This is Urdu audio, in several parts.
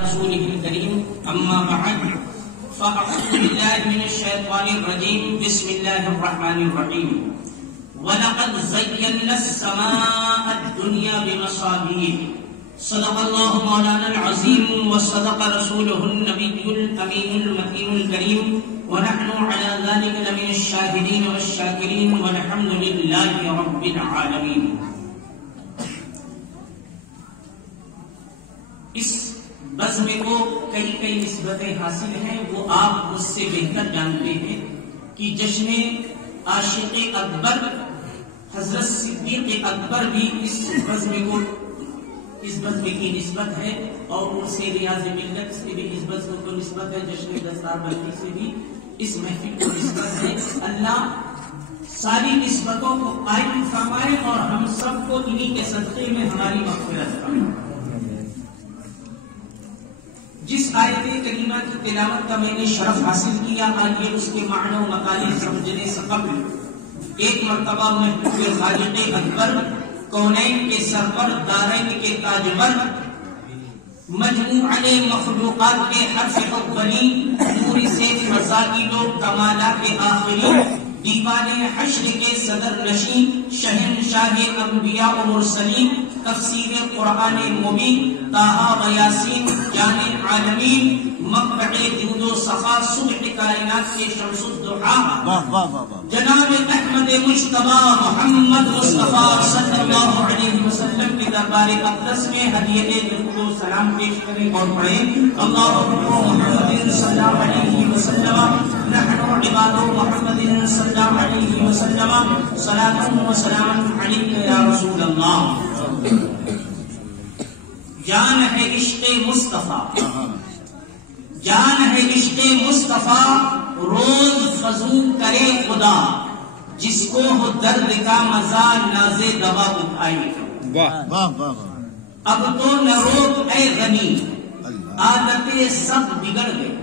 رسوله الكريم أما بعد فأعوذ بالله من الشيطان الرجيم بسم الله الرحمن الرحيم ولقد زينا السماء الدنيا بمصابيح صدق الله مولانا العظيم وصدق رسوله النبي الأمين المكين الكريم ونحن على ذلك لمن الشاهدين والشاكرين والحمد لله رب العالمين. اس بزم کو کئی نسبتیں حاصل ہیں، وہ آپ مجھ سے بہتر جانتے ہیں کہ جشن عاشق اکبر حضرت صدیق اکبر بھی اس بزم کی نسبت ہے، اور ان سے ریاض ملت سے بھی اس بزم کو نسبت ہے، جشن دستار بندی سے بھی اس محفل کو نسبت ہے. اللہ ساری نسبتوں کو قائم فرمائے اور ہم سب کو انہی کے صدقے میں ہماری مغفرت فرمائے. جس آیت کریمہ کی تلاوت کا میں نے شرف حاصل کیا، آئیے اس کے معنی و مطالب سمجھنے سے قبل ایک مرتبہ محبوب خالق اکبر، کونین کے سرور، دارین کے تاجور، مجموعہ مخلوقات کے حرف اولی، نور سے فضائل و کمالات آخری، دیوان حشر کے صدر نشین، شہنشاہ انبیاء و مرسلین، تفسیر قرآن مبین، طٰہٰ و یاسین، جان عالمین، مقبع درود و صفا، صبح کائنات کے شمس الضحیٰ، جناب احمد مجتبیٰ محمد مصطفیٰ صلی اللہ علیہ وسلم کے دربار اقدس میں ہدیہ درود و سلام پیش کریں اور پڑھیں. اللہم محمد صلی اللہ علیہ وسلم، نحن عباد محمد صلی اللہ علیہ وسلم، صلاۃ و سلام علیک یا رسول اللہ. جان ہے عشق مصطفیٰ، جان ہے عشق مصطفیٰ، روز فضول کرے خدا، جس کو ہو درد کا مزہ ناز دوا اٹھائے. اب تو نہ روک اے غنی، عادتیں سب بگڑ گئی.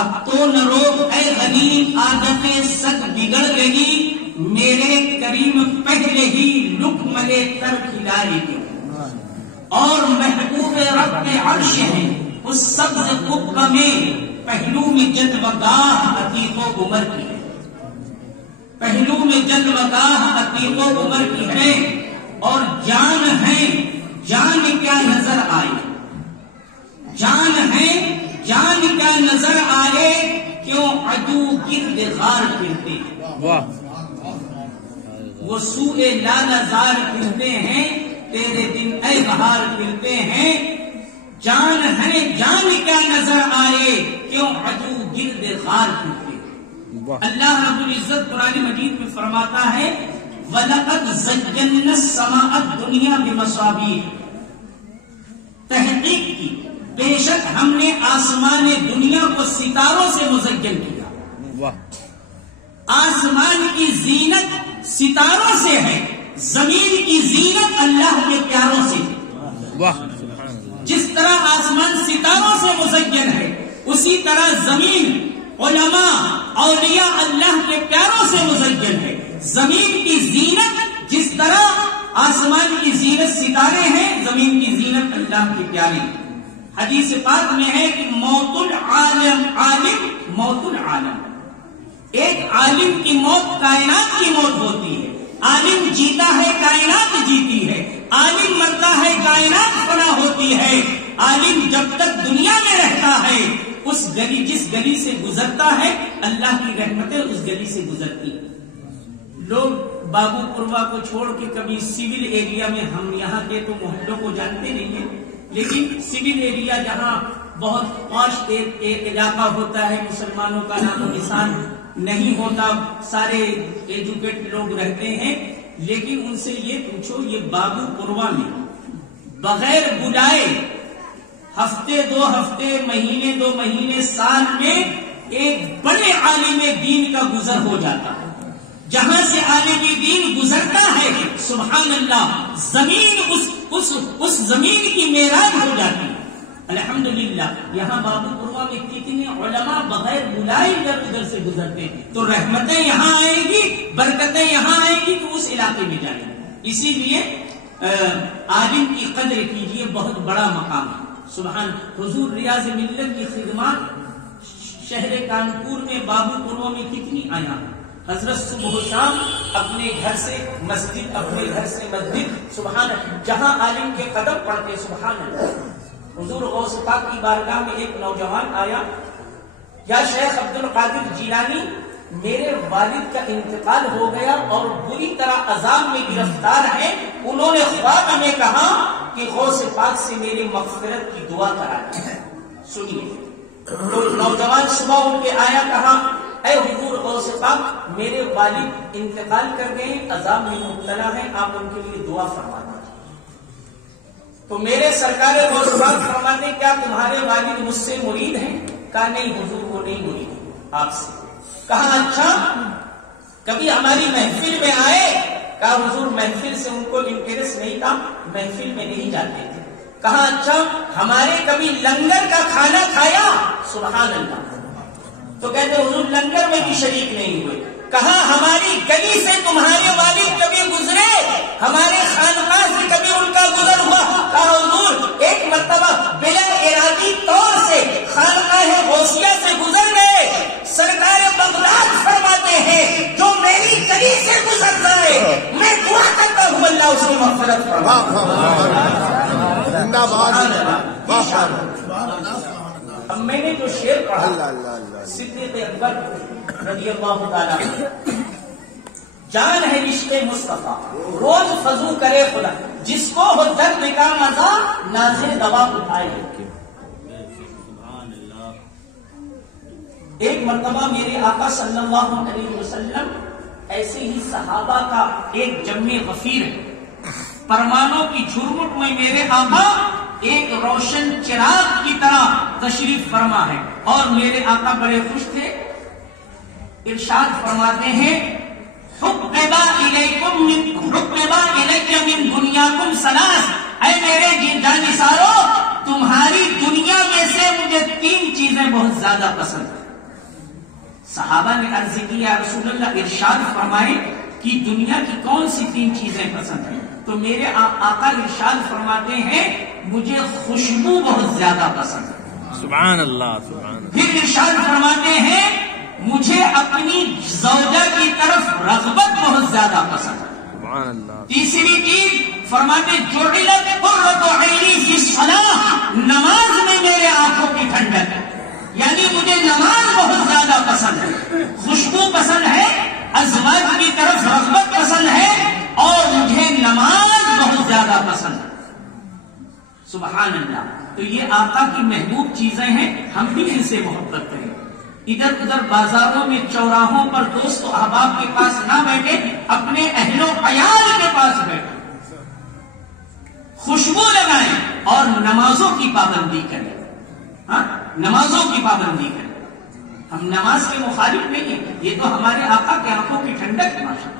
اب تو نہ روک اے غنی، عادتیں سب بگڑ گئی، میرے کریم پہلے ہی لقمے تر کھلائے گے. اور محبوب رب عرش ہیں اس سبز قبہ میں، پہلو میں جلوگاہ عتیق و عمر کی ہے، پہلو میں جلوگاہ عتیق و عمر کی ہے. اور جان ہے، جان کیا نظر آئے، جان ہے، جان کیا نظر آئے، کیوں عدو گرد غار پھرتے ہیں، وہ سوئے لالہ پھرتے ہیں، تیرے دن اے بہار پھرتے ہیں. جان ہے، جان کیا نظر آئے، کیوں عدو گرد غار پھرتے ہیں. اللہ رب العزت قرآن مجید میں فرماتا ہے وَلَقَدْ زَيَّنَّا السَّمَاءَ الدُّنْيَا بِمَصَابِيحَ، تحقیق کی بے شک ہم نے آسمان دنیا کو ستاروں سے مزین کیا. آسمان کی زینت ستاروں سے ہے، زمین کی زینت اللہ کے پیاروں سے. جس طرح آسمان ستاروں سے مزین ہے، اسی طرح زمین علماء اولیاء اللہ کے پیاروں سے مزین ہے. زمین کی زینت جس طرح آسمان کی زینت ستارے ہیں، زمین کی زینت اللہ کے پیارے. حدیث پاک میں ہے کہ موت العالم، عالم موت العالم، ایک عالم کی موت کائنات کی موت ہوتی ہے. عالم جیتا ہے، کائنات جیتی ہے. عالم مرتا ہے، کائنات فنا ہوتی ہے. عالم جب تک دنیا میں رہتا ہے، اس گلی جس گلی سے گزرتا ہے، اللہ کی رحمتیں اس گلی سے گزرتی. لوگ بابو پوروا کو چھوڑ کے کبھی سول ایریا میں، ہم یہاں کے تو محلوں کو جانتے نہیں ہیں، لیکن سول ایریا جہاں بہت پاش ایک علاقہ ہوتا ہے، مسلمانوں کا نام و نشان نہیں ہوتا، سارے ایجوکیٹ لوگ رہتے ہیں، لیکن ان سے یہ پوچھو، یہ بابو پوروا میں بغیر بلائے ہفتے، 2 ہفتے، مہینے، 2 مہینے، سال میں ایک بڑے عالم دین کا گزر ہو جاتا ہے. جہاں سے عالم دین گزرتا ہے، سبحان اللہ، زمین اس زمین کی معراج ہو جاتی ہے. الحمدللہ یہاں بابو پوروا میں کتنے علماء بغیر بلائے ادھر ادھر سے گزرتے ہیں، تو رحمتیں یہاں آئیں گی، برکتیں یہاں آئیں گی تو اس علاقے میں جائیں گی. اسی لیے عالم کی قدر کیجیے، بہت بڑا مقام ہے. سبحان حضور ریاض ملت کی خدمات شہر کانپور میں بابو پوروں میں کتنی آیا؟ حضرت صبح و شام اپنے گھر سے مسجد، اپنے گھر سے مسجد، سبحان اللہ، جہاں عالم کے قدم پڑتے، سبحان اللہ۔ حضور غوث پاک کی بارگاہ میں ایک نوجوان آیا، یا شیخ عبد القادر جیلانی، میرے والد کا انتقال ہو گیا اور بری طرح عذاب میں گرفتار ہے، انہوں نے خواب میں کہا کہ غوث پاک سے میری مغفرت کی دعا کرا ہے۔ سنیے، تو نوجوان صبح اٹھ کے آیا، کہا اے حضور غوث پاک، میرے والد انتقال کر گئے، عذاب میں مبتلا ہیں، آپ ان کے لیے دعا فرما دیجیے۔ تو میرے سرکار غوث پاک فرماتے، کیا تمہارے والد مجھ سے مرید ہیں؟ کہا نہیں حضور، وہ نہیں مرید آپ سے۔ کہا اچھا، کبھی ہماری محفل میں آئے؟ کہا حضور محفل سے ان کو انٹرسٹ نہیں تھا، محفل میں نہیں جاتے تھے۔ کہا اچھا، ہمارے کبھی لنگر کا کھانا کھایا؟ سبحان اللہ۔ تو کہتے حضور لنگر میں بھی شریک نہیں ہوئے۔ کہا ہماری گلی سے تمہارے والد کبھی گزرے؟ ہمارے خانقاہ سے کبھی ان کا گزر ہوا؟ کہا حضور ایک مرتبہ بلا ارادی طور سے خانقاہ غوثیہ سے گزر گئے۔ سرکار بغداد فرماتے ہیں جو میری گلی سے گزر جائے میں دعا کرتا ہوں اللہ اس کی مغفرت فرمائے۔ اب میں نے جو شعر پڑھا، صدیق اکبر رضی اللہ تعالیٰ، جان ہے عشق مصطفیٰ روز فضو کرے خدا، جس کو ہو درد کا مزہ نازے دوا اٹھائے۔ ایک مرتبہ میرے آقا صلی اللہ علیہ وسلم ایسے ہی صحابہ کا ایک جمع غفیر ہے، پرمانوں کی جھرمٹ میں میرے آقا ایک روشن چراغ کی طرح تشریف فرما ہے، اور میرے آقا بڑے خوش تھے۔ ارشاد فرماتے ہیں حببا الیکم من دنیاکم ثلاث، اے میرے جانثارو تمہاری دنیا میں سے مجھے تین چیزیں بہت زیادہ پسند ہیں۔ صحابہ نے عرض کی یا رسول اللہ ارشاد فرمائے کہ دنیا کی کون سی تین چیزیں پسند ہیں؟ تو میرے آقا ارشاد فرماتے ہیں مجھے خوشبو بہت زیادہ پسند ہے۔ سبحان اللہ، سبحان اللہ۔ پھر ارشاد فرماتے ہیں مجھے اپنی زوجہ کی طرف رغبت بہت زیادہ پسند ہے۔ سبحان اللہ۔ تیسری چیز فرماتے جعلت قرۃ عینی فی الصلاۃ، نماز میں میرے آنکھوں کی ٹھنڈک ہے، یعنی مجھے نماز بہت زیادہ پسند ہے، خوشبو پسند ہے، ازواج کی طرف رغبت پسند ہے، اور مجھے نماز بہت زیادہ پسند ہے۔ سبحان اللہ۔ تو یہ آقا کی محبوب چیزیں ہیں، ہم بھی ان سے محبت کریں۔ ادھر ادھر بازاروں میں چوراہوں پر دوست و احباب کے پاس نہ بیٹھے، اپنے اہل و عیال کے پاس بیٹھے، خوشبو لگائیں اور نمازوں کی پابندی کریں۔ ہاں، نمازوں کی پابندی کریں۔ ہم نماز کے مخالف نہیں ہیں، یہ تو ہمارے آقا کے آنکھوں کی ٹھنڈک ہے ماشاءاللہ۔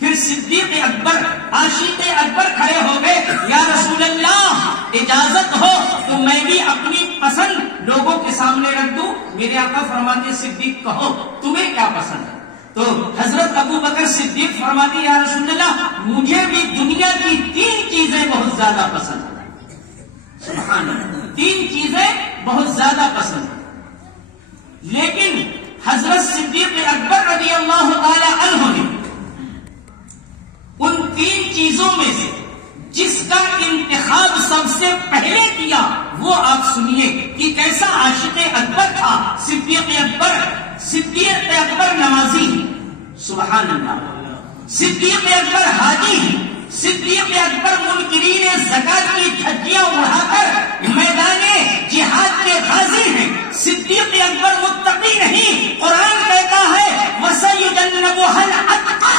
پھر صدیق اکبر عاشق اکبر کھڑے ہو گئے، یا رسول اللہ اجازت ہو تو میں بھی اپنی پسند لوگوں کے سامنے رکھ دوں؟ میرے آقا فرماتے صدیق کہو تمہیں کیا پسند ہے؟ تو حضرت ابو بکر صدیق فرماتے یا رسول اللہ مجھے بھی دنیا کی تین چیزیں بہت زیادہ پسند ہیں۔ سبحان اللہ، تین چیزیں بہت زیادہ پسند ہیں۔ لیکن حضرت صدیق اکبر رضی اللہ تعالی عنہ نے ان تین چیزوں میں سے جس کا انتخاب سب سے پہلے کیا وہ آپ سنیے کہ کیسا عاشق اکبر تھا صدیق اکبر۔ صدیق اکبر نمازی، سبحان اللہ، صدیق اکبر حاجی، صدیق اکبر منکرین زکات کی دھجیاں اڑا کر میدان جہاد کے غازی ہیں۔ صدیق اکبر متقی نہیں، قرآن کہتا ہے وَسَيُجَنَّبُهَا الْأَتْقَى،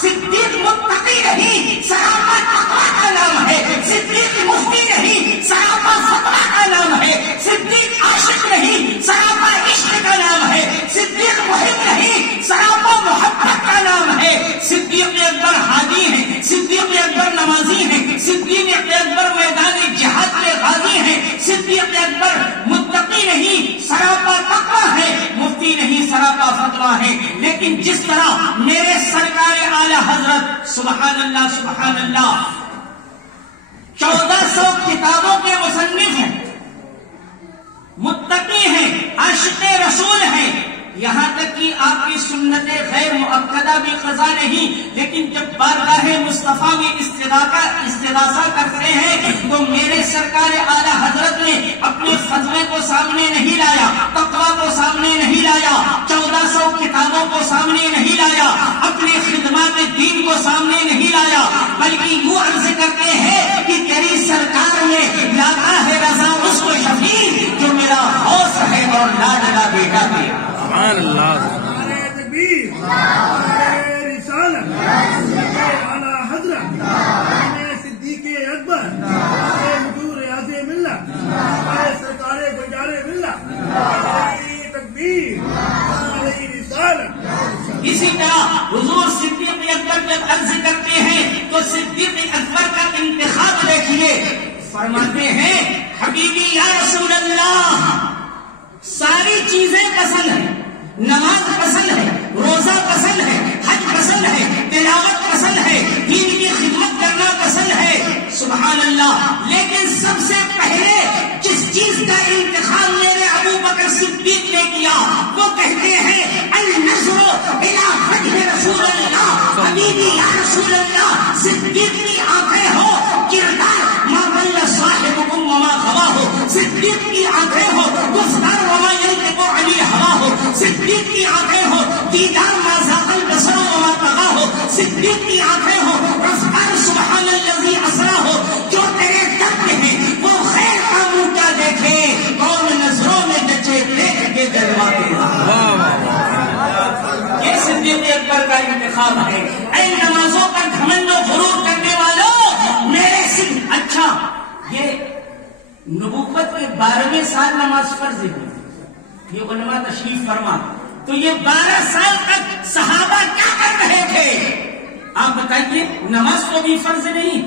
صدیق متقی نہیں، صحابہ تقویٰ کا نام ہے۔ صدیق مفتی نہیں، صحابہ فتویٰ کا نام ہے۔ صدیق عاشق نہیں، صحابہ عشق کا نام ہے۔ صدیق محب نہیں، صحابہ محبت کا نام ہے۔ صدیق اکبر حاجی ہیں، صدیق اکبر نمازی ہیں، صدیق اکبر میدان جہاد کے غازی ہیں۔ صدیق اکبر متقی نہیں، سراپا تقویٰ ہے، مفتی نہیں، سراپا فتویٰ ہے۔ لیکن جس طرح میرے سرکار اعلی حضرت سبحان اللہ سبحان اللہ 1400 کتابوں کے مصنف ہیں، یہاں تک کہ آپ کی سنت غیر مؤکدہ بھی قضا نہیں، لیکن جب بارگاہ مصطفیٰ میں استغاثہ کرتے ہیں تو میرے سرکار اعلیٰ حضرت نے اپنے فضلے کو سامنے نہیں لایا، تقویٰ کو سامنے نہیں لایا، 1400 کتابوں کو سامنے نہیں لایا، اپنے خدمات دین کو سامنے نہیں لایا، بلکہ یوں عرض کرتے ہیں کہ تیری سرکار میں لاتا ہے رضا اس کو شفیع جو میرا غوث ہے اور لاڈلا بیٹا ہے۔ سبحان اللہ۔ تکبیر، رسالت، اعلیٰ حضرت صدیق اکبر، حضور اعظم ملت، سرکار گلزار ملت، تکبیر، رسالت۔ اسی طرح حضور صدیق اکبر جب عرض کرتے ہیں تو صدیق اکبر کا انتخاب دیکھیے، فرماتے ہیں حبیبی یا رسول اللہ ساری چیزیں پسند ہیں، نماز پسند ہے، روزہ پسند ہے، حج پسند ہے، تلاوت پسند ہے، دین کی خدمت کرنا پسند ہے، سبحان اللہ، لیکن سب سے پہلے جس چیز کا انتخاب میرے ابو بکر صدیق نے کیا وہ کہتے ہیں النظر الی وجہ رسول اللہ، حبیبی یا رسول اللہ صدیق کی آنکھیں ہو، کردار ما ضل صاحبکم وما غوا ہو، صدیق کی آنکھیں ہو، گفتار وما ینطق عن الہوا ہو، صدیق کی آنکھیں ہو، دیدار ما ذاق البصر وما طغی ہو، صدیق کی آنکھیں ہو، رفتار سبحان الذی اسری ہو، جو تیرے در پہ ہیں وہ خیر کا منہ کیا دیکھے، کون نظروں میں جچے دیکھ کے دلواتے یہ صدیق اکبر کا انتخاب ہے۔ اے نمازوں پر گھمنڈ و غرور کرنے والوں میرے صرف اچھا یہ نبوت کے 12ویں سال نماز فرض ہے، یہ علماء تشریف فرما، تو یہ 12 سال تک صحابہ کیا کر رہے تھے آپ بتائیے؟ نماز کو بھی فرض نہیں،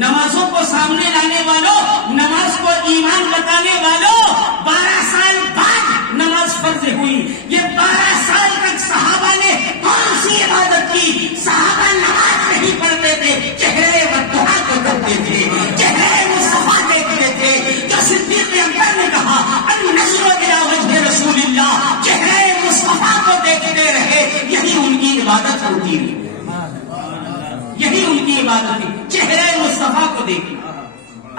نمازوں کو سامنے لانے والوں، نماز کو ایمان بتانے والوں 12 سال بعد نماز فرض ہوئی، یہ 12 سال تک صحابہ نے کون سی عبادت کی؟ صحابہ نماز نہیں پڑھتے تھے، چہرے والدعا کو کرتے تھے، چہرے مصطفیٰ دیکھتے تھے، جو صدیق اکبر نے کہا النظر الی وجہ رسول اللہ، چہرے مصطفیٰ کو دیکھتے رہے، یہی ان کی عبادت ہوتی ہے، یہی ان کی عبادت ہے، چہرے مصطفیٰ کو دیکھنا۔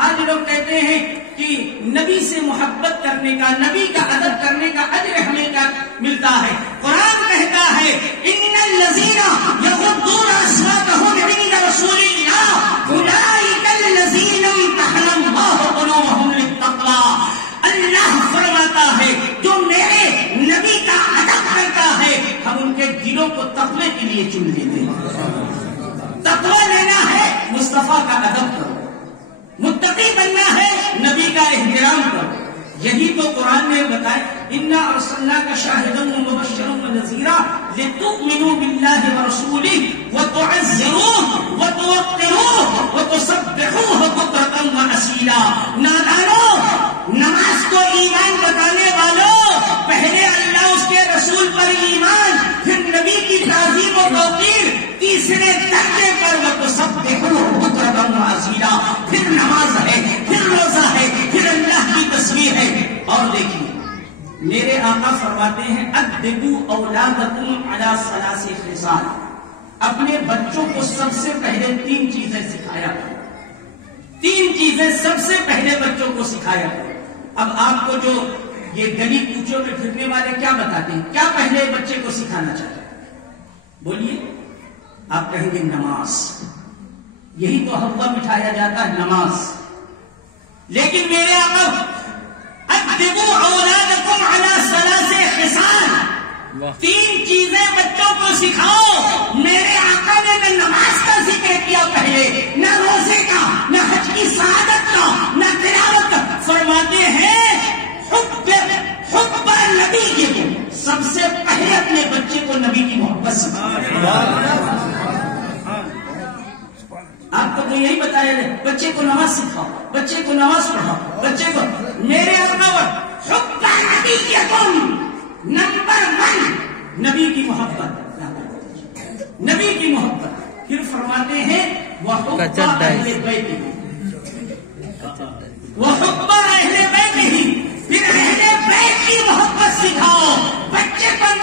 آج لوگ کہتے ہیں کہ نبی سے محبت کرنے کا، نبی کا ادب کرنے کا اجر ہمیں کا ملتا ہے۔ قرآن کہتا ہے ان الذین یغضون اصواتهم عند رسول اللہ اولئک الذین امتحن اللہ قلوبهم للتقوی، اللہ فرماتا ہے جو میرے نبی کا ادب کرتا ہے ہم ان کے دلوں کو تقوی کے لیے چن لیتے ہیں۔ تقوی لینا ہے مصطفیٰ کا ادب کرو، متقی بننا ہے نبی کا احترام کرو، یہی تو قرآن نے بتایا انا ارسلناک شاہدا ومبشرا ونذیرا لتؤمنوا باللہ ورسولہ وتعزروہ وتوقروہ وتسبحوہ بکرۃ واصیلا۔ نادانو، نماز کو ایمان بتانے والوں، پہلے اللہ اس کے رسول پر ایمان، پھر نبی کی تعظیم و توقیر، تیسرے درجے پر وتسبحوہ بکرۃ واصیلا، پھر نماز ہے، پھر روزہ ہے، پھر اللہ کی تصویر ہے۔ اور دیکھیے میرے آقا فرماتے ہیں ادبوا اولادکم علی ثلاث خصال، اپنے بچوں کو سب سے پہلے 3 چیزیں سکھایا کرو، 3 چیزیں سب سے پہلے بچوں کو سکھایا کرو۔ اب آپ کو جو یہ گلی کوچوں میں پھرنے والے کیا بتاتے ہیں، کیا پہلے بچے کو سکھانا چاہتے ہیں؟ بولیے، آپ کہیں گے نماز، یہی تو ہوا بٹھایا جاتا ہے نماز، لیکن میرے آقا ادبوا اولادکم علی ثلاث خصال، 3 چیزیں بچوں کو سکھاؤ۔ میرے آقا نے نہ نماز کا ذکر کیا پہلے، نہ روزے کا، نہ حج کی سعادت کا، نہ تلاوت کا، فرماتے ہیں حب نبی کے، سب سے پہلے اپنے بچے کو نبی کی محبت سکھاؤ۔ آپ کو تو یہی بتایا ہے بچے کو نماز سکھاؤ، بچے کو نماز پڑھاؤ، بچے کو میرے اپنا حب نبی کم نمبر 1 نبی کی محبت، نبی کی محبت۔ پھر فرماتے ہیں وحب اہل بیت، وحب اہل بیت ہی، پھر اہل بیت کی محبت سکھاؤ۔ بچے پر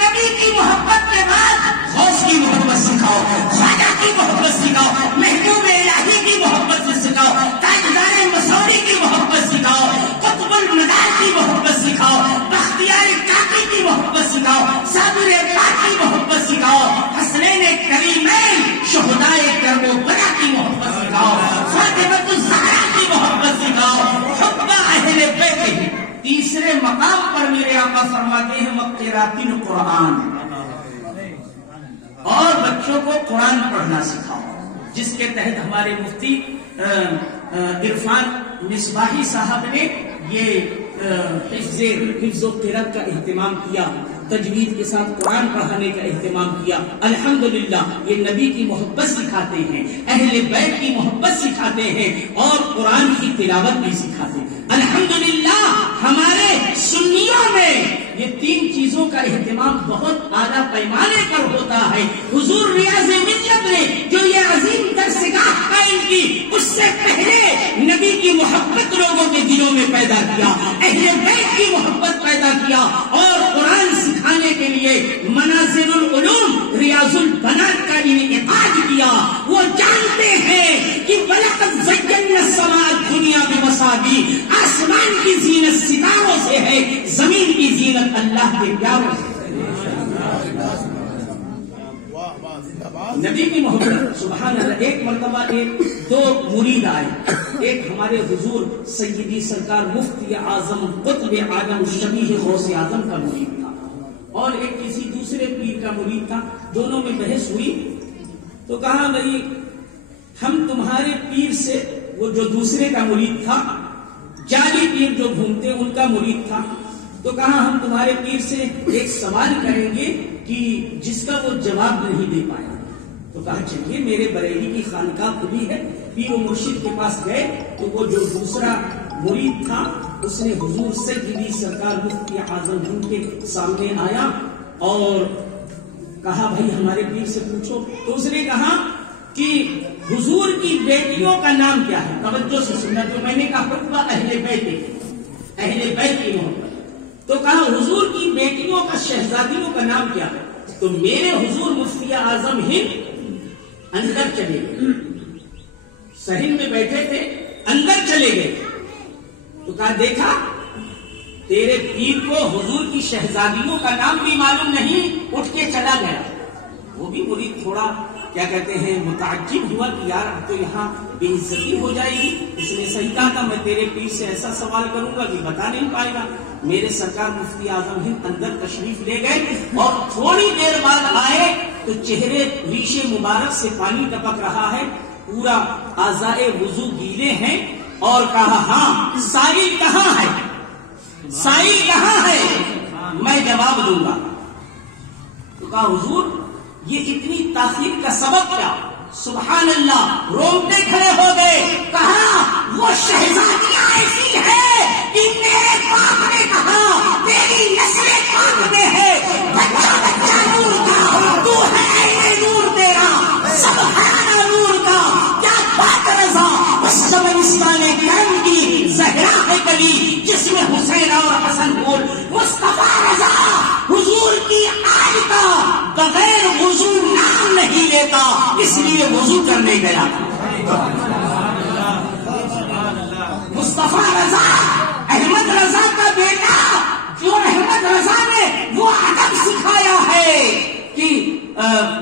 تیسرے مقام پر میرے آقا فرماتے ہیں وقراۃ القرآن، اور بچوں کو قرآن پڑھنا سکھاؤ، جس کے تحت ہمارے مفتی عرفان مصباحی صاحب نے یہ حفظ و قرأت کا اہتمام کیا، تجوید کے ساتھ قرآن پڑھانے کا اہتمام کیا۔ الحمدللہ یہ نبی کی محبت سکھاتے ہیں، اہل بیت کی محبت سکھاتے ہیں، اور قرآن کی تلاوت بھی سکھاتے ہیں۔ الحمدللہ ہمارے سنیوں میں یہ تین چیزوں کا اہتمام بہت اعلیٰ پیمانے پر ہوتا ہے۔ حضور ریاض ملت نے جو یہ عظیم درسگاہ قائم کی، اس سے پہلے نبی کی محبت لوگوں کے دلوں میں پیدا کیا، اہل بیت کی محبت پیدا کیا، اور قرآن سکھانے کے لیے منازل العلوم ریاض البنات کا انعقاد کیا۔ وہ جانتے ہیں کہ وَلَقَدْ زَيَّنَّا السَّمَاءَ الدُّنْيَا بِمَصَابِيحَ، آسمان کی زینت ستاروں سے ہے، زمین کی زینت اللہ کے پیاروں سے۔ نبی کی محبت سبحان اللہ۔ ایک مرتبہ دو مرید آئے، ایک ہمارے حضور سیدی سرکار مفتی اعظم قطب عالم شبیہ غوث اعظم کا مرید تھا، اور ایک کسی دوسرے پیر کا مرید تھا۔ دونوں میں بحث ہوئی تو کہا بھائی ہم تمہارے پیر سے، وہ جو دوسرے کا مرید تھا، جعلی پیر جو گھومتے ان کا مرید تھا، تو کہا ہم تمہارے پیر سے ایک سوال کریں گے کہ جس کا وہ جواب نہیں دے پایا۔ تو کہا چلیے، میرے بریلی کی خانقاہ کھلی ہے۔ پیر و مرشد کے پاس گئے تو وہ جو دوسرا مرید تھا اس نے حضور سیدی سرکار مفتی اعظم ہند کے سامنے آیا اور کہا بھائی ہمارے پیر سے پوچھو۔ تو اس نے کہا کہ حضور کی بیٹیوں کا نام کیا ہے؟ توجہ سے سننا، جو میں نے کہا خطبہ اہل بیت کی محبت۔ تو کہا حضور کی بیٹیوں کا، شہزادیوں کا نام کیا ہے؟ تو میرے حضور مفتی اعظم ہند اندر چلے گئے، صحن میں بیٹھے تھے، اندر چلے گئے۔ تو کہا دیکھا تیرے پیر کو حضور کی شہزادیوں کا نام بھی معلوم نہیں، اٹھ کے چلا گیا۔ وہ بھی مرید تھوڑا کیا کہتے ہیں متعجب ہوا کہ یار اب تو یہاں بے عزتی ہو جائے گی۔ اس نے صحیح کہا تھا، میں تیرے پیر سے ایسا سوال کروں گا کہ بتا نہیں پائے گا۔ میرے سرکار مفتی اعظم ہند اندر تشریف لے گئے، اور تھوڑی دیر بعد آئے تو چہرے ریشے مبارک سے پانی ٹپک رہا ہے، پورا اعضائے وضو گیلے ہیں، اور کہا ہاں سائل کہاں ہے؟ سائل کہاں ہے؟ میں جواب دوں گا۔ تو کہا حضور یہ اتنی تاخیر کا سبب کیا؟ سبحان اللہ، رومتے کھڑے ہو گئے۔ کہا وہ شہزادیاں ایسی ہے کہ میرے باپ نے کہا تیری نسل پاک میں ہے، بچہ بچہ نور کا، تو ہے عین نور تیرا، سبحان نور کا، کیا بات رضا۔ اس زمانستان کرم کی زہرا ہے کلی، جس میں حسین اور حسن پھول، مصطفیٰ رضا حضور کی آج کا بغیر وضو نام نہیں لیتا، اس لیے وضو کرنے گیا تھا۔ مصطفیٰ رضا احمد رضا کا بیٹا، جو احمد رضا نے وہ ادب سکھایا ہے کہ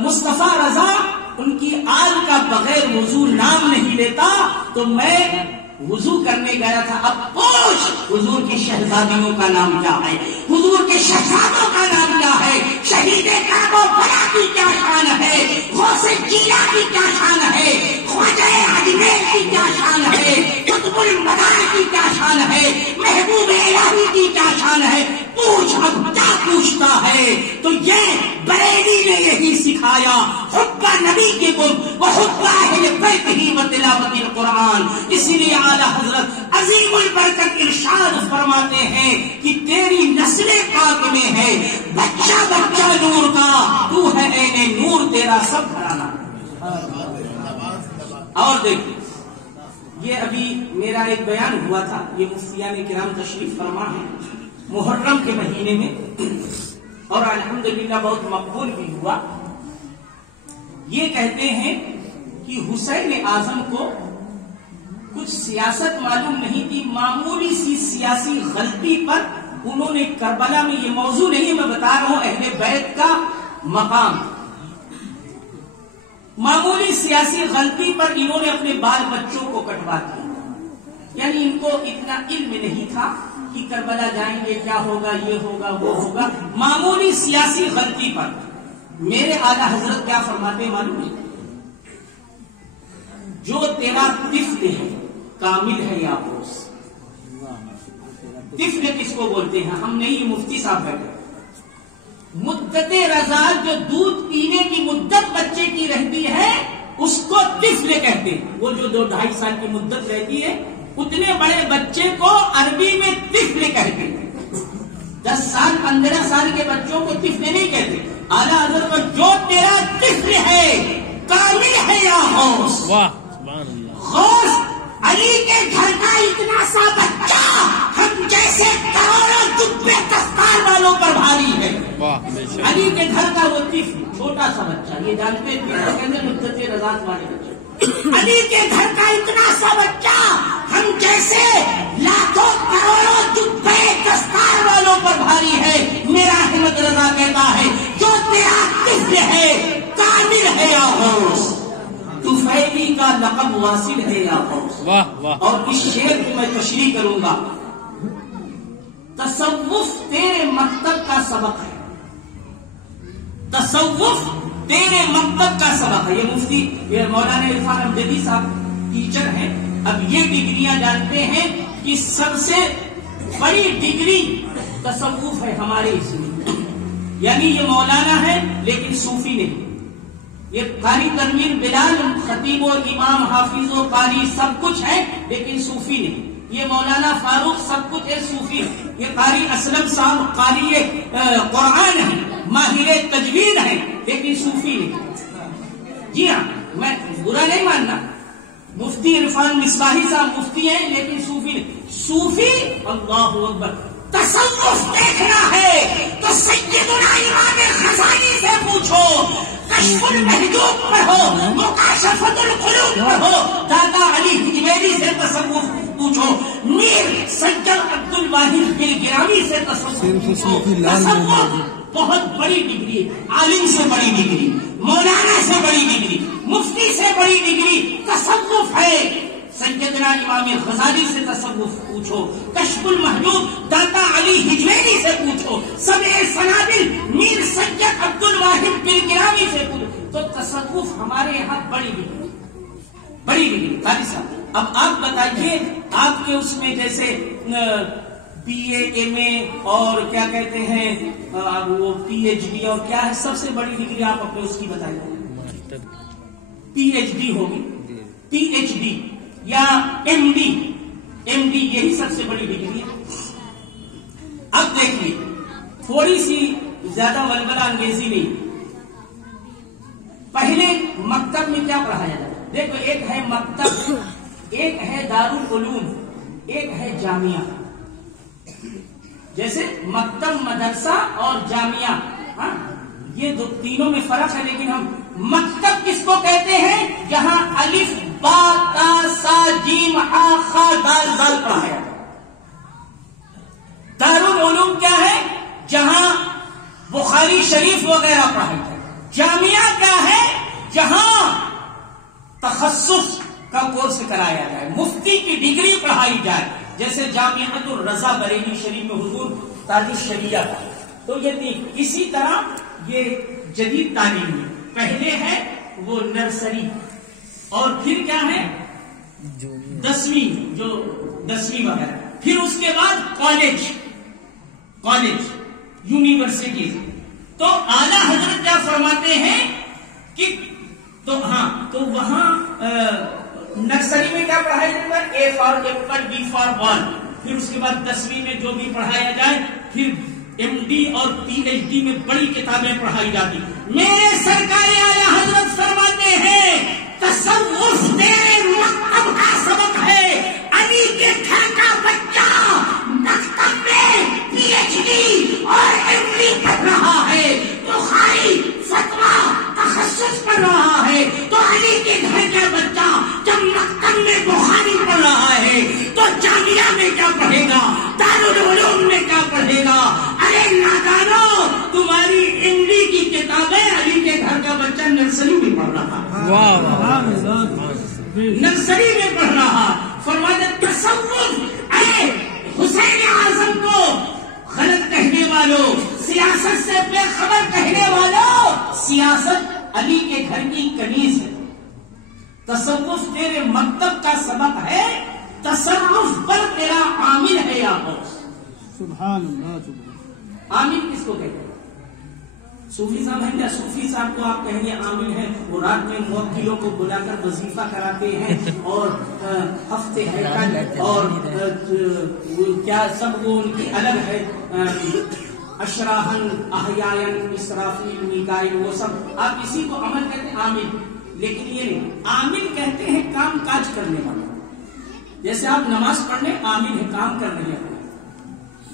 مصطفیٰ رضا ان کی آل کا بغیر وضو نام نہیں لیتا، تو میں وضو کرنے گیا تھا۔ اب پوچھ حضور کی شہزادیوں کا نام کیا ہے؟ حضور کے شہزادوں کا نام کیا ہے؟ شہید کربلا کی کیا شان ہے؟ غوث جیلا کی کیا شان ہے؟ خواجہ اجمیر کی کیا شان ہے؟ قطب المدار کی کیا شان ہے؟ محبوب الہی کی کیا شان ہے؟ پوچھ، اب کیا پوچھتا ہے؟ تو یہ بریلی نے یہی سکھایا، حب نبی کے گم و حب اہل بیت ہی و تلاوت القرآن۔ اسی لیے اعلیٰ حضرت عظیم البرکت ارشاد فرماتے ہیں کہ تیری نسل پاک میں ہے، بچہ بچہ نور کا، تو ہے عین نور تیرا سب گھرانہ۔ اور دیکھیں یہ ابھی میرا ایک بیان ہوا تھا، یہ مفتیان کرام تشریف فرما ہے محرم کے مہینے میں، اور الحمدللہ بہت مقبول بھی ہوا۔ یہ کہتے ہیں کہ حسین اعظم کو کچھ سیاست معلوم نہیں تھی، معمولی سی سیاسی غلطی پر انہوں نے کربلا میں، یہ موضوع نہیں میں بتا رہا ہوں اہل بیت کا مقام، معمولی سیاسی غلطی پر انہوں نے اپنے بال بچوں کو کٹوا دیا۔ یعنی ان کو اتنا علم نہیں تھا کہ کربلا جائیں گے کیا ہوگا، یہ ہوگا وہ ہوگا. معمولی سیاسی غلطی پر میرے اعلیٰ حضرت کیا فرماتے ہیں معلوم ہے؟ جو تیرا طفل ہے کامل ہے یا بوس. طفل کس کو بولتے ہیں؟ ہم نہیں، مفتی صاحب بیٹھے. مدت رضاعت جو دودھ پینے کی مدت بچے کی رہتی ہے اس کو طفل کہتے ہیں. وہ جو 2-2.5 سال کی مدت رہتی ہے اتنے بڑے بچے کو عربی میں طفل کہتے ہیں. 10 سال 15 سال کے بچوں کو طفل نہیں کہتے. اعلیٰ حضرت کو جو تیرا طفل ہے کامل ہے یا غوث. واہ سبحان اللہ. غوث علی کے گھر کا اتنا سا بچہ ہم جیسے کروڑوں دبے دستار والوں پر بھاری ہے. واہ بے شک. علی کے گھر کا وہ طفل چھوٹا سا بچہ، یہ جانتے ہیں مدت رضاعت والے بچے. علی کے گھر کا اتنا سا بچہ ہم جیسے لاکھوں کروڑوں دبے دستار والوں پر بھاری ہے. میرا احمد رضا کہتا ہے جو تیرا طفل ہے کامل ہے یا غوث. طفیلی کا لقب واصل ہے یا غوث. واہ واہ. اور اس شعر کی میں تشریح کروں گا. تصوف تیرے مکتب کا سبق ہے. تصوف تیرے مکتب کا سبق ہے. یہ مفتی یہ مولانا عرفان امجدی صاحب ٹیچر ہیں. اب یہ ڈگریاں جانتے ہیں کہ سب سے بڑی ڈگری تصوف ہے ہمارے اس میں. یعنی یہ مولانا ہے لیکن صوفی نہیں. یہ قاری تنویر بلال خطیب و امام حافظ و قاری سب کچھ ہے لیکن صوفی نہیں. یہ مولانا فاروق سب کچھ ہے، صوفی. یہ قاری اسلم صاحب قاری قرآن ہے، ماہر تجوید ہے لیکن صوفی نہیں. جی ہاں، میں برا نہیں ماننا. مفتی عرفان مصباحی صاحب مفتی ہیں لیکن صوفی نہیں. صوفی اللہ اکبر. تصوف دیکھنا ہے تو سیدنا امام غزالی سے پوچھو، کشف المحجوب پڑھو، مکاشفۃ القلوب پڑھو، دادا علی حجویری سے تصوف پوچھو، میر سید عبد الواحد گلگرامی سے تصوف پوچھو. تصوف بہت بڑی ڈگری، عالم سے بڑی ڈگری، مولانا سے بڑی ڈگری، مفتی سے بڑی ڈگری تصوف ہے. سیدنا امام غزالی سے تصوف پوچھو، کشف المحجوب داتا علی حجویری سے پوچھو، سبع سنابل میر سید عبد الواحد گلگرامی سے پوچھو. تو تصوف ہمارے یہاں بڑی ڈگری، بڑی ڈگری. قاری صاحب اب آپ بتائیے، آپ کے اس میں جیسے پی اے ایم اے اور کیا کہتے ہیں وہ پی ایچ ڈی اور کیا ہے سب سے بڑی ڈگری آپ اپنے اس کی بتائیے. پی ایچ ڈی ہوگی، پی ایچ ڈی یا ایم ڈی. ایم ڈی یہی سب سے بڑی ڈگری ہے. اب دیکھیے تھوڑی سی زیادہ ولولہ انگیزی نہیں. پہلے مکتب میں کیا پڑھایا جاتا ہے؟ دیکھو ایک ہے مکتب، ایک ہے دارالعلوم، ایک ہے جامعہ. جیسے مکتب مدرسہ اور جامعہ، ہاں یہ دو تینوں میں فرق ہے. لیکن ہم مکتب کس کو کہتے ہیں؟ جہاں الف با تا سا جیم ہا خا دال دال پڑھایا. دارالعلوم کیا ہے؟ جہاں بخاری شریف وغیرہ پڑھائی جائے. جامعہ کیا ہے؟ جہاں تخصص کا کورس کرایا جائے، مفتی کی ڈگری پڑھائی جائے. جیسے جامعۃ الرضا بریلی شریف میں حضور تاج الشریعہ کا. تو یہ اسی طرح یہ جدید تعلیم میں پہلے ہے وہ نرسری اور پھر کیا ہے 10ویں جو 10ویں وغیرہ، پھر اس کے بعد کالج یونیورسٹی. تو اعلیٰ حضرت کیا فرماتے ہیں کہ تو ہاں تو وہاں نرسری میں کیا پڑھایا جائے گا؟ اے فار ایپل، بی فار بال. پھر اس کے بعد 10ویں میں جو بھی پڑھایا جائے، پھر ایم ڈی اور پی ایچ ڈی میں بڑی کتابیں پڑھائی جاتی. میرے سرکار اعلیٰ حضرت فرماتے ہیں تصوف تیرے مکتب کا سبق ہے. علی کے گھر کا بچہ مکتب میں پی ایچ ڈی اور ایم ڈی پڑھ رہا ہے، بخاری فتویٰ تخصص پڑھ رہا ہے. تو علی کے گھر کا بچہ جب مکتب میں بخاری پڑھ رہا ہے تو جامعہ میں کیا پڑھے گا؟ دارالعلوم میں کیا پڑھے گا؟ ارے نادانو، تمہاری ایم ڈی کی کتابیں علی کے گھر کا بچہ نرسری میں پڑھ رہا ہے، نرسری میں پڑھ رہا. فرماتے تصوف اے حسین اعظم کو غلط کہنے والوں، سیاست سے بے خبر کہنے والوں، سیاست علی کے گھر کی کنیز ہے، تصوف تیرے مکتب کا سبق ہے، تصرف پر تیرا عامل ہے یا غوث۔ سبحان اللہ سبحان عامل کس کو کہتے ہیں؟ صوفی صاحب ہیں یا صوفی صاحب کو آپ کہیں گے عامل ہیں، وہ رات میں موکلوں کو بلا کر وظیفہ کراتے ہیں اور ہفتے ہے کل اور کیا سب وہ ان کی الگ ہے، اشراحن احیائن اسرافیل میکائیل وہ سب، آپ اسی کو عمل کہتے ہیں عامل، لیکن یہ نہیں، عامل کہتے ہیں کام کاج کرنے والا، جیسے آپ نماز پڑھنے عامل ہے، کام کر رہے ہیں،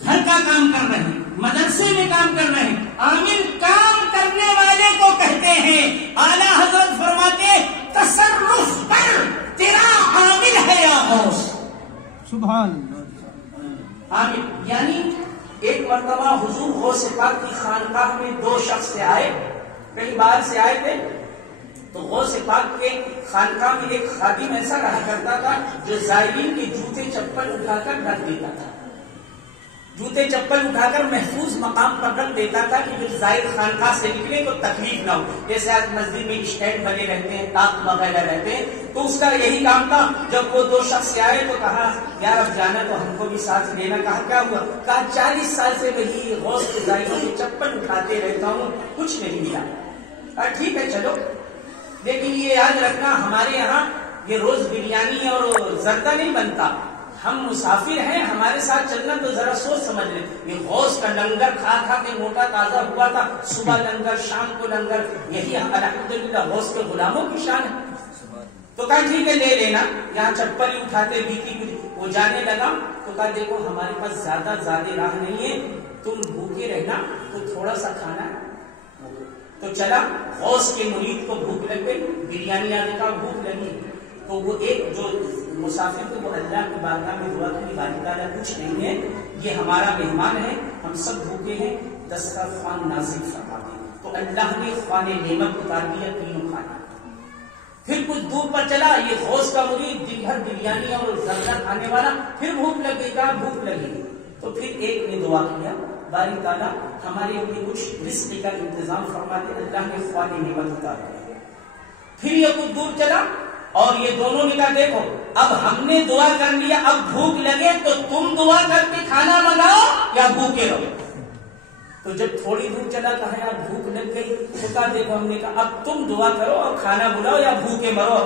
گھر کا کام کر رہے ہیں، مدرسے میں کام کر رہے ہیں، عامل کام کرنے والے کو کہتے ہیں۔ اعلیٰ حضرت فرماتے تصرف پر تیرا عامل ہے یا غوث۔ سبحان اللہ عامل یعنی ایک مرتبہ حضور غوث پاک کی خانقاہ میں دو شخص سے آئے، کہیں باہر سے آئے تھے، تو غوث پاک کے خانقاہ میں ایک خادم ایسا رہا کرتا تھا جو زائرین کے جوتے چپل اٹھا کر رکھ دیتا تھا، جوتے چپل اٹھا کر محفوظ مقام پر رکھ دیتا تھا کہ جو زائر خانقاہ سے نکلے تو تکلیف نہ ہو، جیسے آج مسجد میں اسٹینڈ بنے رہتے ہیں، تاق وغیرہ رہتے ہیں، تو اس کا یہی کام تھا۔ جب وہ دو شخص سے آئے تو کہا یار اب جانا تو ہم کو بھی ساتھ لینا، کہا کیا ہوا؟ کہا 40 سال سے وہی غوث کے زائروں کی چپل اٹھاتے رہتا ہوں، کچھ نہیں ملا۔ کہا ٹھیک ہے چلو، لیکن یہ یاد رکھنا ہمارے یہاں یہ روز بریانی اور زردہ نہیں بنتا، ہم مسافر ہیں، ہمارے ساتھ چلنا تو ذرا سوچ سمجھ لیں۔ یہ غوث کا لنگر کھا کھا کے موٹا تازہ ہوا تھا، صبح لنگر شام کو لنگر، یہی الحمدللہ غوث کے غلاموں کی شان ہے۔ تو کہا ٹھیک ہے لے لینا، یہاں چپل ہی اٹھاتے بیتی کچھ وہ جانے لگا تو کہا دیکھو ہمارے پاس زیادہ راہ نہیں ہے، تم بھوکے رہنا تو تھوڑا سا کھانا ہے۔ تو چلا، غوث کے مرید کو بھوک لگ گئی، بریانی آنے کا بھوک لگی، تو وہ ایک جو مسافر کو وہ اللہ کی بارگاہ میں دعا کی باری تعالیٰ کچھ نہیں ہے، یہ ہمارا مہمان ہے، ہم سب بھوکے ہیں، دسترخوان نازل فرما دیں۔ تو اللہ نے خوان نعمت اتار دیا، تینوں کھانا۔ پھر کچھ دور پر چلا، یہ غوث کا مرید دن بھر بریانی اور زردہ کھانے والا، پھر بھوک لگے گا، بھوک لگے گی، تو پھر ایک نے دعا کیا باری تعالیٰ ہمارے لیے کچھ رزق کا انتظام فرما دے، اللہ نے خوان نعمت اتار دیا۔ پھر یہ کچھ دور چلا اور یہ دونوں نے کہا دیکھو اب ہم نے دعا کر لیا، اب بھوک لگے تو تم دعا کر کے کھانا منگاؤ یا بھوکے رہو۔ تو جب تھوڑی دور چلا کہا یار بھوک لگ گئی، تو کہا دیکھو ہم نے کہا اب تم دعا کرو اور کھانا بلاؤ یا بھوکے مرو،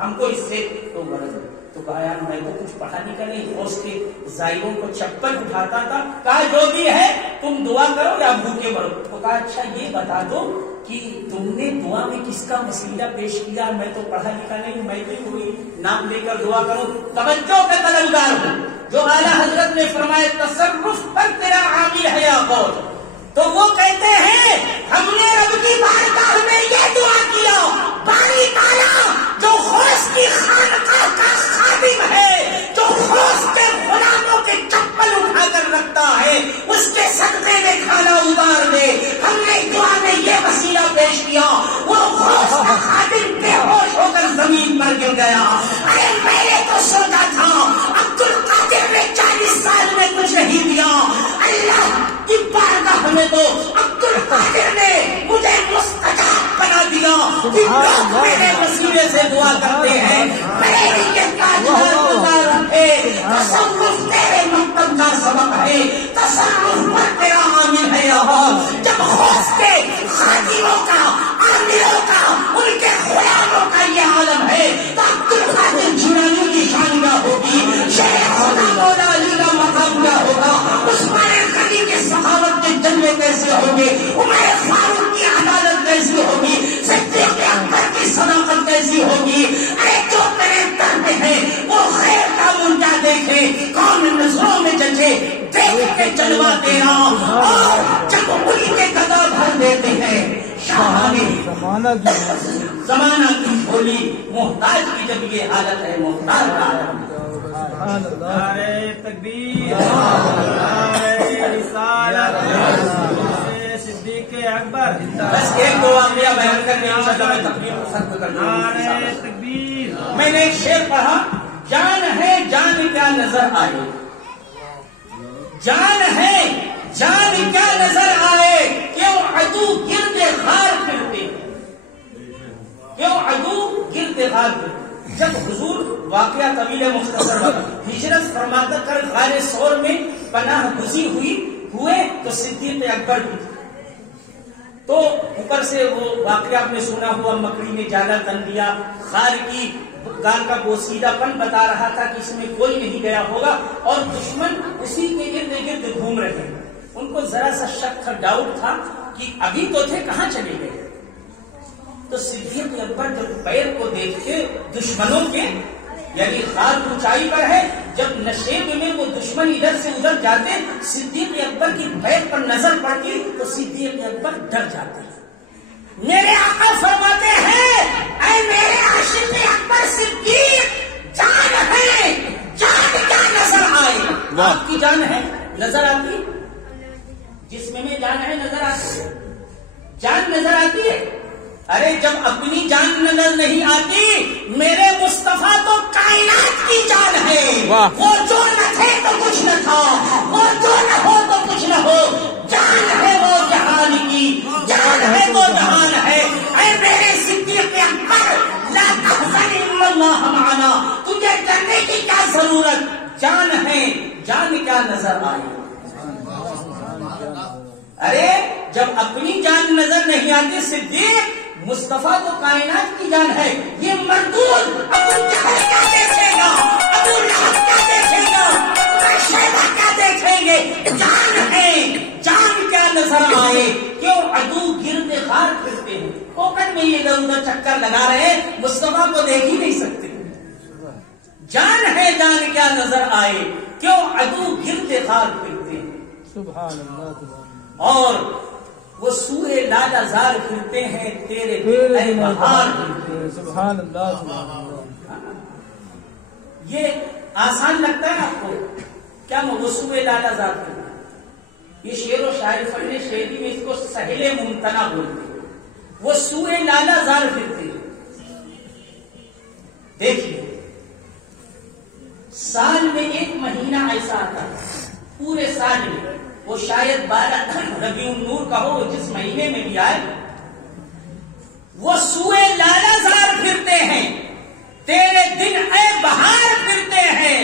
ہم کو اس سے تو غرض ہے۔ تو کہا یار میں تو کچھ پڑھا لکھا نہیں، غوث کے زائروں کو چپل اٹھاتا تھا، کہا جو بھی ہے تم دعا کرو یا بھوکے مرو۔ تو کہا اچھا یہ بتا دو کہ تم نے دعا میں کس کا وسیلہ پیش کیا؟ میں تو پڑھا لکھا نہیں، میں بھی کوئی نام لے کر دعا کروں، توجہ کا طلبگار ہوں۔ جو اعلیٰ حضرت نے فرمایا تصرف پر تیرا عامل ہے یا غوث، تو وہ کہتے ہیں ہم نے رب کی بارگاہ میں یہ دعا کیا باری تعالیٰ جو غوث کی خانقاہ کا خادم ہے، جو غوث کے غلاموں کے چپل اٹھا کر رکھتا ہے، اس کے صدقے میں کھانا اتار دے۔ ہم نے دعا میں یہ وسیلہ پیش کیا، وہ غوث کا خادم بے ہوش ہو کر زمین پر گر گیا۔ ارے میں نے تو سوچا تھا عبد القادر نے 40 سال میں کچھ نہیں دیا، اللہ کی بارگاہ میں تو عبد القادر نے مجھے مستجاب بنا دیا کہ لوگ میرے وسیلے سے دعا کرتے ہیں، میرے لیے گزار اٹھے۔ تصرف تیرے مکتب کا سبق ہے، تصرف پر تیرا عامل ہے یہاں۔ جب غوث کے خادموں کا، عاملوں کا، ان کے غلاموں کا یہ عالم ہے تو عبد القادر جیلانی کی شان کیا ہوگی، شیخ خدا مولا علی کا مقام کیا ہوگا، عثمان غنی کے سخاوت کے جلوے کیسے ہوں گے، عمر فاروق کی عدالت کیسی ہوگی، صدیق اکبر کی صداقت کیسی ہوگی۔ ارے جو تیرے در پہ ہے وہ خیر کا منجا دیکھے، کون نظروں میں جچے، دیکھ کے جلوہ تیرا، اور جب انہی کے گدا بھر دیتے ہیں زمانہ کی جھولی، محتاج کی جب یہ حالت ہے، محتاج کا عالم۔ نعرہ تکبیر، نعرہ رسالت، صدیق اکبر۔ بس ایک دو واقعہ بیان کر کے انشاءاللہ میں تقریر کو ختم کر دوں گا۔ نعرہ تکبیر۔ میں نے ایک شعر پڑھا، جان ہے جان کیا نظر آئے، جان ہے جان کیا نظر آئے، کیوں عدو گرد غار پھرتے، کیوں عدو گرد غار پھرتے۔ جب حضور واقعہ طویل مختصر ہجرت فرما کر غار ثور میں پناہ گزین ہوئے تو صدیق اکبر بھی تھے، تو اوپر سے وہ واقعہ آپ نے سنا ہوا، مکڑی نے جالا تن دیا، غار کا بوسیدہ پن بتا رہا تھا کہ اس میں کوئی نہیں گیا ہوگا، اور دشمن اسی کے ارد گرد گھوم رہے ہیں۔ ان کو ذرا سا شک تھا، ڈاؤٹ تھا کہ ابھی تو تھے، کہاں چلے گئے؟ تو صدیق اکبر جب پیر کو دیکھتے دشمنوں کے، یعنی غار اونچائی پر ہے، جب نشیب میں وہ دشمن ادھر سے ادھر جاتے، صدیق اکبر کی پیر پر نظر پڑتی تو صدیق اکبر ڈر جاتے۔ میرے آقا فرماتے ہیں، اے میرے عاشق اکبر صدیق، جان ہے، جان کیا نظر آئے؟ آپ کی جان ہے، نظر آتی، جسم میں جان ہے، نظر آتی ہے، جان نظر آتی ہے۔ ارے جب اپنی جان نظر نہیں آتی، میرے مصطفیٰ تو کائنات کی جان ہے، وہ جو نہ تھے تو کچھ نہ تھا، وہ جو نہ ہو تو کچھ نہ ہو، جان ہے وہ جہان کی، جان ہے وہ جہان ہے۔ اے میرے صدیق اکبر، لا تحزن ان اللہ معنا، تجھے ڈرنے کی کیا ضرورت، جان ہے، جان کیا نظر آئی۔ ارے جب اپنی جان نظر نہیں آتی، صدیق مصطفیٰ تو کائنات کی جان ہے، یہ مردود ابو جہل کیا دیکھے گا، ابو لہب کیا دیکھے گا، شیبہ کیا دیکھیں گے، جان ہے، جان کیا نظر آئے، کیوں عدو گرد غار پھرتے ہیں، پاکٹ میں یہ ادھر ادھر چکر لگا رہے ہیں، مصطفیٰ کو دیکھ ہی نہیں سکتے۔ جان ہے، جان کیا نظر آئے، کیوں عدو گرد غار پھرتے ہیں۔ سبحان اللہ، اور وہ سوئے لالا زار پھرتے ہیں، تیرے دل اے بہار پھرتے ہیں۔ سبحان اللہ، سبحان اللہ۔ یہ آسان لگتا ہے آپ کو؟ کیا وہ سوئے لالا زار پھرتے ہیں؟ یہ شعر و شاعر فن شعری میں اس کو سہل ممتنع بولتے ہیں، وہ سوئے لالا زار پھرتے ہیں۔ دیکھیے، سال میں ایک مہینہ ایسا آتا ہے، پورے سال میں، وہ شاید 12 ربیع النور کا ہو، جس مہینے میں بھی آئے، وہ سوئے لالا زار پھرتے ہیں، تیرے دن اے بہار پھرتے ہیں۔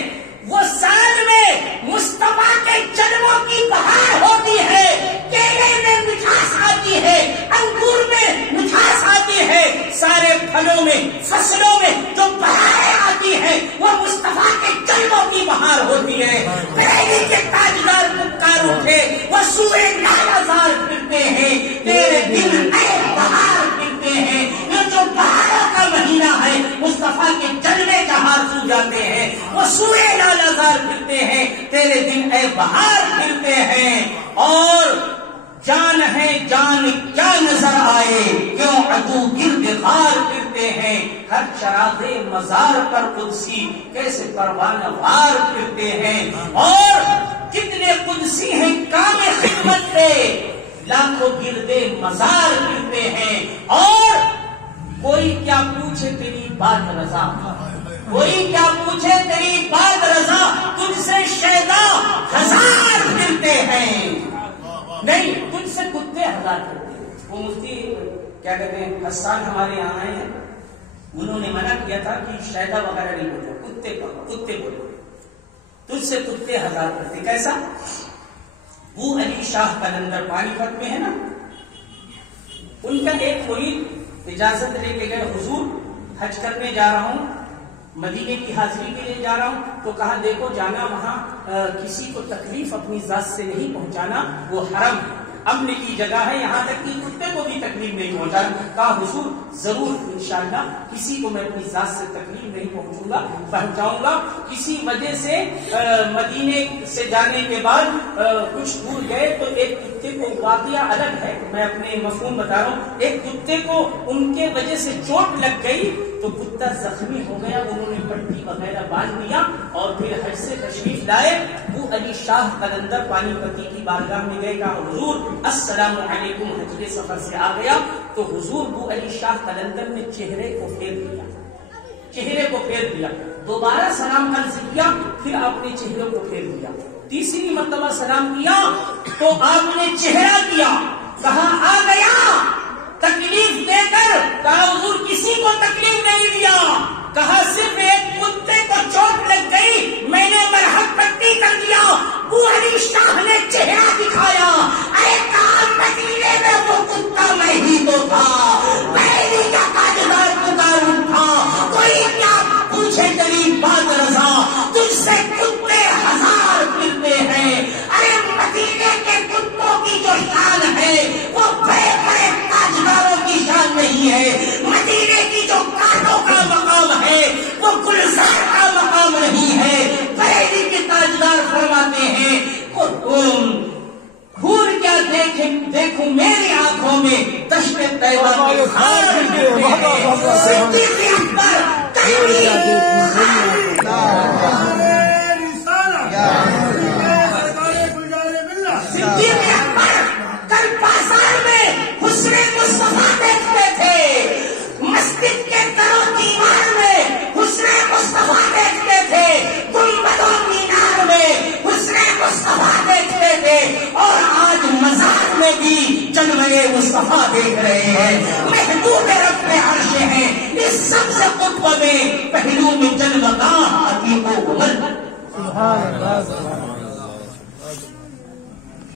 وہ سال میں مصطفیٰ کے جنموں کی بہار ہوتی ہے، کیلے میں مٹھاس آتی ہے، انگور میں مٹھاس آتی ہے، سارے پھلوں میں، فصلوں میں جو بہاریں آتی ہے، وہ مصطفیٰ کے جنموں کی بہار ہوتی ہے۔ پہلی کے تاجدار پکار اٹھے، وہ سوئے لالا زار پھرتے ہیں، تیرے دن اے بہار پھرتے ہیں۔ یہ جو بہاروں کا مہینہ ہے، مصطفیٰ کے جلوے جہاں سو جاتے ہیں، وہ سوئے لالا زار پھرتے ہیں، تیرے دن اے بہار پھرتے ہیں۔ اور جان ہے، جان کیا نظر آئے، کیوں عدو گرد غار پھرتے ہیں۔ ہر چراغ مزار پر قدسی، کیسے پروانہ وار پھرتے ہیں۔ اور کتنے قدسی ہیں کام خدمت پہ، لاکھوں گردے مزار پھرتے ہیں۔ اور کوئی کیا پوچھے تیری بات رضا، کوئی کیا پوچھے تیری بات رضا، تجھ سے شیدا ہزار پھرتے ہیں، نہیں تجھ سے کتے ہزار پھرتے ہیں۔ وہ مفتی کیا کہتے ہیں حسان ہمارے یہاں آئے ہیں، انہوں نے منع کیا تھا کہ شیدا وغیرہ نہیں بولو، کتے بولو، تجھ سے کتے ہزار پھرتے۔ کیسا؟ وہ علی شاہ قلندر پانی پت میں ہے نا، ان کا ایک مرید اجازت لے کے گئے، حضور حج کرنے جا رہا ہوں، مدینے کی حاضری کے لیے جا رہا ہوں، تو کہا دیکھو جانا وہاں کسی کو تکلیف اپنی ذات سے نہیں پہنچانا، وہ حرم امن کی جگہ ہے، یہاں تک کہ کتے کو بھی تکلیف نہیں پہنچانا۔ کہا حضور ضرور انشاءاللہ کسی کو میں اپنی ذات سے تکلیف نہیں پہنچاؤں گا۔ کسی وجہ سے مدینے سے جانے کے بعد کچھ دور گئے تو ایک کتے کو، واقعہ الگ ہے، میں اپنے مفہوم بتا رہا ہوں، ایک کتے کو ان کے وجہ سے چوٹ لگ گئی تو کتا زخمی ہو گیا، انہوں نے پٹی وغیرہ باندھ دیا اور پھر حج سے تشریف لائے۔ وہ علی شاہ قلندر پانی پتی کی بارگاہ میں گئے، کہا حضور السلام علیکم، حج کے سفر سے آ گیا۔ تو حضور وہ علی شاہ قلندر نے چہرے کو پھیر دیا، چہرے کو پھیر دیا، دوبارہ سلام عرض کیا، پھر آپ نے چہرے کو پھیر دیا، تیسری مرتبہ سلام کیا تو آپ نے چہرہ کیا، کہا آ گیا، تکلیف دے کر، کہا حضور کسی کو تکلیف نہیں دیا، کہا صرف ایک کتے کو چوٹ لگ گئی، میں نے مرہم پٹی کر دیا، وہ علی شاہ نے چہرہ دکھایا، ارے کہا مدینے میں وہ کتا میں ہی تو تھا، میں کا تاجدار پکار اٹھا، کوئی کیا پوچھے تیری بات رضا، تجھ سے کتے ہزار پھرتے ہیں، ارے مدینے کے کتوں کی جو شان ہے وہ بڑے بڑے تاجداروں کی شان نہیں ہے، مدینے کی جو کانٹوں کا مقام ہے وہ گلزار کا مقام نہیں ہے، بریلی کے تاجدار فرماتے ہیں پھول کیا دیکھوں میری آنکھوں میں دشت طیبہ کے خار صدیق اکبر صدیق اکبر کل بازار میں حسن مصطفیٰ دیکھتے تھے، مسجد کے در و دیوار میں حسن مصطفیٰ دیکھتے تھے، گنبد و مینار میں حسن مصطفیٰ دیکھتے تھے، اور آج مزار میں بھی جلوے مصطفیٰ دیکھ رہے ہیں، محبوب رب میں عرش ہیں، اس سب سے قطب میں پہلو میں جلوہ گاہ عتیق و عمر۔ سبحان اللہ